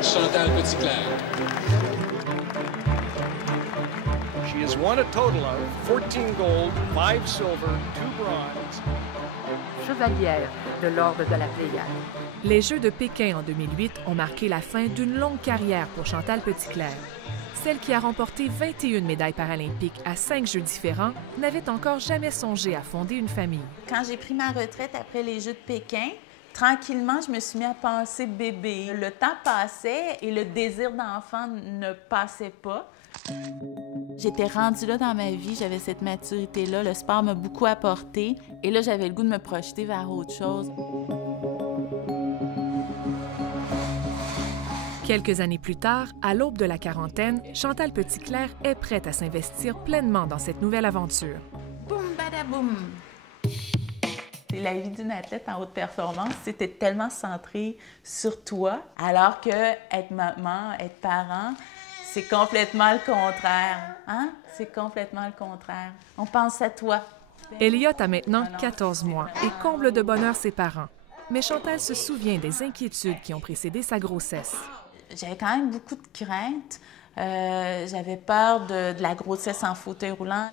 Chantal Petitclerc. She has won a total of 14 gold, 5 silver, 2 bronze. Chevalière de l'Ordre de la Pléiade. Les Jeux de Pékin en 2008 ont marqué la fin d'une longue carrière pour Chantal Petitclerc. Celle qui a remporté 21 médailles paralympiques à 5 Jeux différents n'avait encore jamais songé à fonder une famille. Quand j'ai pris ma retraite après les Jeux de Pékin, tranquillement, je me suis mis à penser bébé. Le temps passait et le désir d'enfant ne passait pas. J'étais rendue là dans ma vie, j'avais cette maturité-là. Le sport m'a beaucoup apporté. Et là, j'avais le goût de me projeter vers autre chose. Quelques années plus tard, à l'aube de la quarantaine, Chantal Petitclerc est prête à s'investir pleinement dans cette nouvelle aventure. Boum, badaboum! La vie d'une athlète en haute performance, c'était tellement centré sur toi, alors que être maman, être parent, c'est complètement le contraire. Hein? C'est complètement le contraire. On pense à toi. Elliot a maintenant 14 mois et comble de bonheur ses parents. Mais Chantal se souvient des inquiétudes qui ont précédé sa grossesse. J'avais quand même beaucoup de craintes. J'avais peur de la grossesse en fauteuil roulant.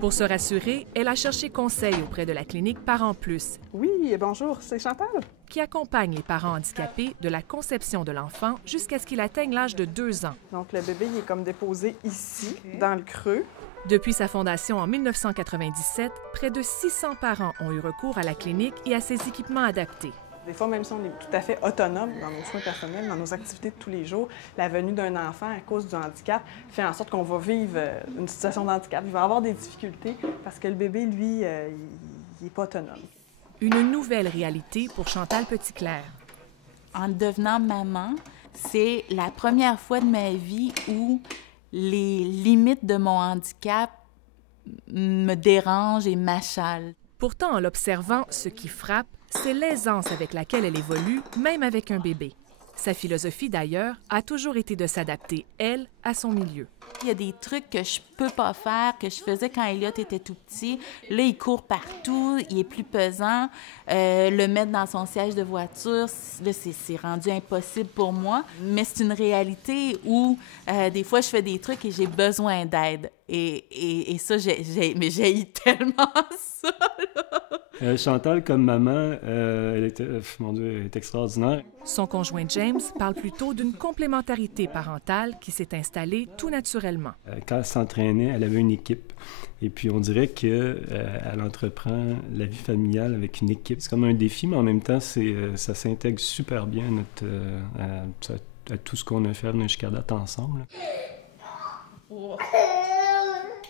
Pour se rassurer, elle a cherché conseil auprès de la clinique Parents Plus. Oui, bonjour, c'est Chantal. Qui accompagne les parents handicapés de la conception de l'enfant jusqu'à ce qu'il atteigne l'âge de 2 ans. Donc, le bébé, il est comme déposé ici, dans le creux. Depuis sa fondation en 1997, près de 600 parents ont eu recours à la clinique et à ses équipements adaptés. Des fois, même si on est tout à fait autonome dans nos soins personnels, dans nos activités de tous les jours, la venue d'un enfant à cause du handicap fait en sorte qu'on va vivre une situation de handicap. Il va avoir des difficultés parce que le bébé, lui, il n'est pas autonome. Une nouvelle réalité pour Chantal Petitclerc. En devenant maman, c'est la première fois de ma vie où les limites de mon handicap me dérangent et m'achalent. Pourtant, en l'observant, ce qui frappe, c'est l'aisance avec laquelle elle évolue, même avec un bébé. Sa philosophie, d'ailleurs, a toujours été de s'adapter, elle, à son milieu. Il y a des trucs que je peux pas faire, que je faisais quand Elliot était tout petit. Là, il court partout, il est plus pesant. Le mettre dans son siège de voiture, là, c'est rendu impossible pour moi. Mais c'est une réalité où, des fois, je fais des trucs et j'ai besoin d'aide. Et ça, mais j'ai tellement ça, là. Chantal, comme maman, elle est extraordinaire. Son conjoint James parle plutôt d'une complémentarité parentale qui s'est installée tout naturellement. Quand elle s'entraînait, elle avait une équipe. Et puis, on dirait qu'elle entreprend la vie familiale avec une équipe. C'est comme un défi, mais en même temps, ça s'intègre super bien à tout ce qu'on a fait jusqu'à date ensemble.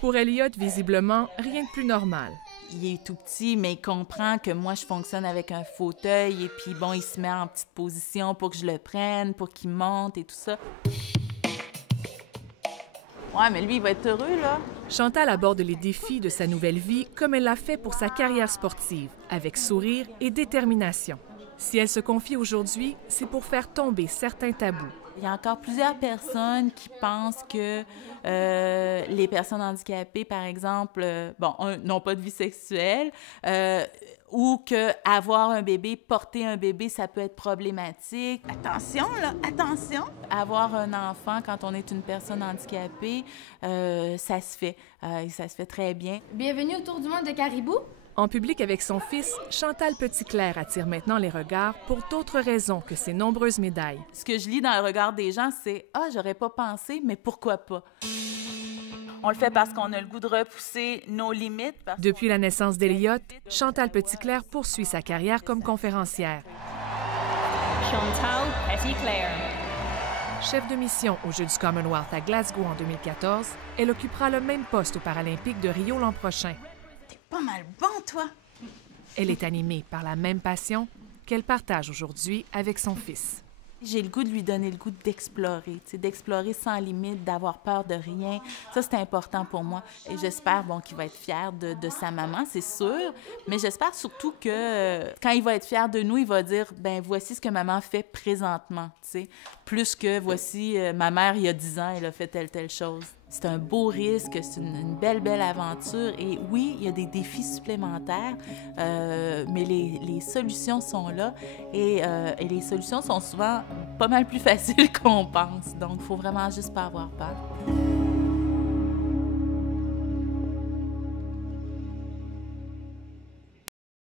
Pour Elliot, visiblement, rien de plus normal. Il est tout petit, mais il comprend que moi, je fonctionne avec un fauteuil et puis, bon, il se met en petite position pour que je le prenne, pour qu'il monte et tout ça. Ouais, mais lui, il va être heureux, là. Chantal aborde les défis de sa nouvelle vie comme elle l'a fait pour sa carrière sportive, avec sourire et détermination. Si elle se confie aujourd'hui, c'est pour faire tomber certains tabous. Il y a encore plusieurs personnes qui pensent que les personnes handicapées, par exemple, n'ont pas de vie sexuelle, ou qu'avoir un bébé, porter un bébé, ça peut être problématique. Attention, là, attention! Avoir un enfant quand on est une personne handicapée, ça se fait. Ça se fait très bien. Bienvenue au Tour du monde de Caribou. En public avec son fils, Chantal Petitclerc attire maintenant les regards pour d'autres raisons que ses nombreuses médailles. Ce que je lis dans le regard des gens, c'est « Ah, j'aurais pas pensé, mais pourquoi pas? » On le fait parce qu'on a le goût de repousser nos limites. Depuis la naissance d'Elliot, Chantal Petitclerc poursuit sa carrière comme conférencière. Chantal Petitclerc. Chef de mission aux Jeux du Commonwealth à Glasgow en 2014, elle occupera le même poste aux Paralympiques de Rio l'an prochain. Pas mal bon, toi! Elle est animée par la même passion qu'elle partage aujourd'hui avec son fils. J'ai le goût de lui donner le goût d'explorer, d'explorer sans limite, d'avoir peur de rien. Ça, c'est important pour moi. Et j'espère, qu'il va être fier de sa maman, c'est sûr. Mais j'espère surtout que quand il va être fier de nous, il va dire, voici ce que maman fait présentement, Plus que, voici, ma mère, il y a 10 ans, elle a fait telle chose. C'est un beau risque, c'est une belle aventure. Et oui, il y a des défis supplémentaires, mais les solutions sont là. Et les solutions sont souvent pas mal plus faciles qu'on pense. Donc, il faut vraiment juste pas avoir peur.